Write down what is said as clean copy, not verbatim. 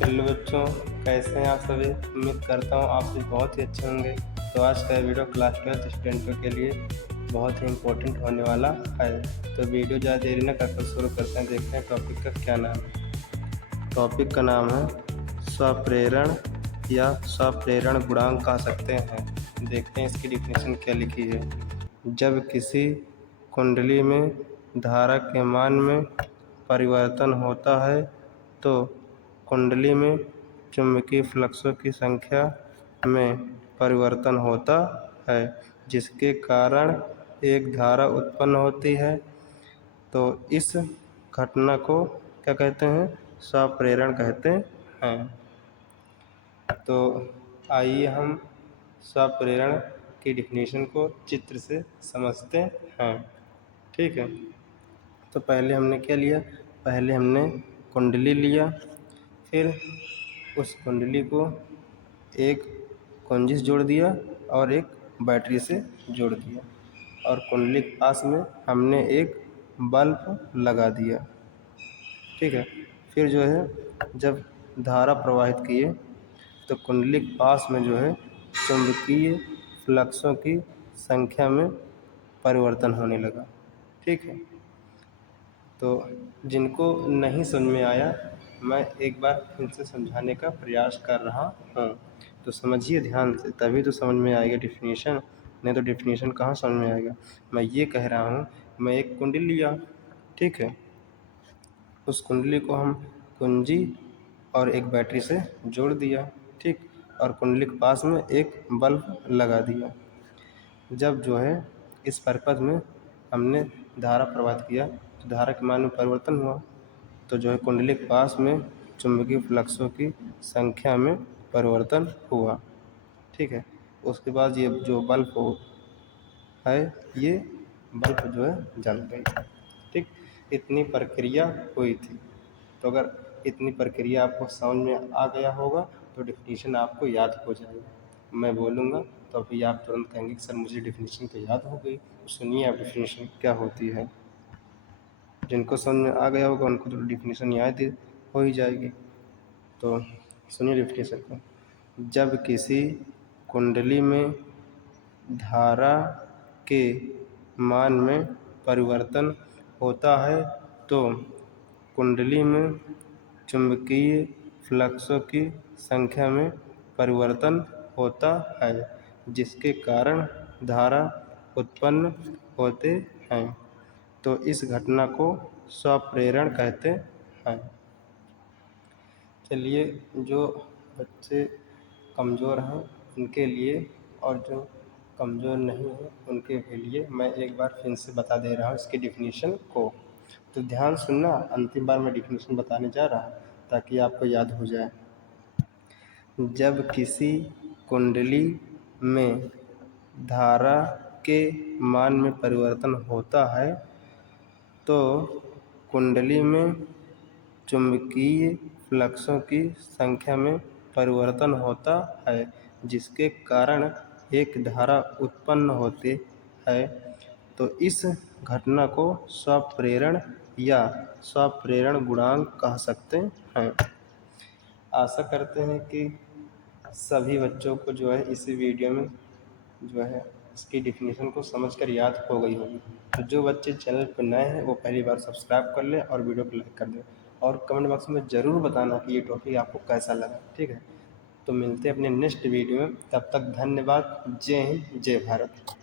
Hello बच्चों, कैसे हैं आप सभी। उम्मीद करता हूँ आप सभी बहुत ही अच्छे होंगे। तो आज का वीडियो क्लास 12 स्टूडेंटों के लिए बहुत ही इम्पोर्टेंट होने वाला है। तो वीडियो ज़्यादा देरी न करके शुरू करते हैं। देखते हैं टॉपिक का क्या नाम है। टॉपिक का नाम है स्वप्रेरण या स्वप्रेरण गुणांक कह सकते हैं। देखते हैं इसकी डिफिनेशन क्या लिखी है। जब किसी कुंडली में धारा के मान में परिवर्तन होता है तो कुंडली में चुंबकीय फ्लक्सों की संख्या में परिवर्तन होता है, जिसके कारण एक धारा उत्पन्न होती है। तो इस घटना को क्या कहते हैं? स्वप्रेरण कहते हैं। तो आइए हम स्वप्रेरण की डिफिनेशन को चित्र से समझते हैं। ठीक है, तो पहले हमने क्या लिया? पहले हमने कुंडली लिया, फिर उस कुंडली को एक कुंजिस जोड़ दिया और एक बैटरी से जोड़ दिया, और कुंडली के पास में हमने एक बल्ब लगा दिया। ठीक है, फिर जो है जब धारा प्रवाहित किए तो कुंडली के पास में जो है चुंबकीय फ्लक्सों की संख्या में परिवर्तन होने लगा। ठीक है, तो जिनको नहीं समझ में आया, मैं एक बार फिर से समझाने का प्रयास कर रहा हूँ। तो समझिए ध्यान से, तभी तो समझ में आएगा डिफिनीशन, नहीं तो डिफिनीशन कहाँ समझ में आएगा। मैं ये कह रहा हूँ, मैं एक कुंडली लिया, ठीक है, उस कुंडली को हम कुंजी और एक बैटरी से जोड़ दिया, ठीक, और कुंडली के पास में एक बल्ब लगा दिया। जब जो है इस पर्पज़ में हमने धारा प्रवाहित किया तो धारा के मान में परिवर्तन हुआ, तो जो है कुंडली के पास में चुंबकीय फ्लक्सों की संख्या में परिवर्तन हुआ। ठीक है, उसके बाद ये जो बल्ब है, ये बल्ब जो है जल गई। ठीक, इतनी प्रक्रिया हुई थी। तो अगर इतनी प्रक्रिया आपको समझ में आ गया होगा तो डिफिनीशन आपको याद हो जाएगा। मैं बोलूँगा तो अभी आप तुरंत कहेंगे कि सर मुझे डिफिनीशन तो याद हो गई। तो सुनिए आप डिफिनीशन क्या होती है। जिनको समझ में आ गया होगा उनको तो डिफिनीशन याद हो ही जाएगी। तो सुनिए डिफिनीशन को। जब किसी कुंडली में धारा के मान में परिवर्तन होता है तो कुंडली में चुंबकीय फ्लक्सों की संख्या में परिवर्तन होता है, जिसके कारण धारा उत्पन्न होते हैं। तो इस घटना को स्वप्रेरण कहते हैं। चलिए, जो बच्चे कमज़ोर हैं उनके लिए और जो कमज़ोर नहीं हैं उनके के लिए मैं एक बार फिर से बता दे रहा हूँ इसकी डिफिनीशन को। तो ध्यान सुनना, अंतिम बार मैं डिफिनीशन बताने जा रहा हूँ ताकि आपको याद हो जाए। जब किसी कुंडली में धारा के मान में परिवर्तन होता है तो कुंडली में चुंबकीय फ्लक्सों की संख्या में परिवर्तन होता है, जिसके कारण एक धारा उत्पन्न होती है। तो इस घटना को स्वप्रेरण या स्वप्रेरण गुणांक कह सकते हैं। आशा करते हैं कि सभी बच्चों को जो है इसी वीडियो में जो है इसकी डिफिनीशन को समझकर याद हो गई होगी। तो जो बच्चे चैनल पर नए हैं वो पहली बार सब्सक्राइब कर लें और वीडियो को लाइक कर दें, और कमेंट बॉक्स में ज़रूर बताना कि ये टॉपिक आपको कैसा लगा। ठीक है, तो मिलते हैं अपने नेक्स्ट वीडियो में। तब तक धन्यवाद। जय हिंद, जय भारत।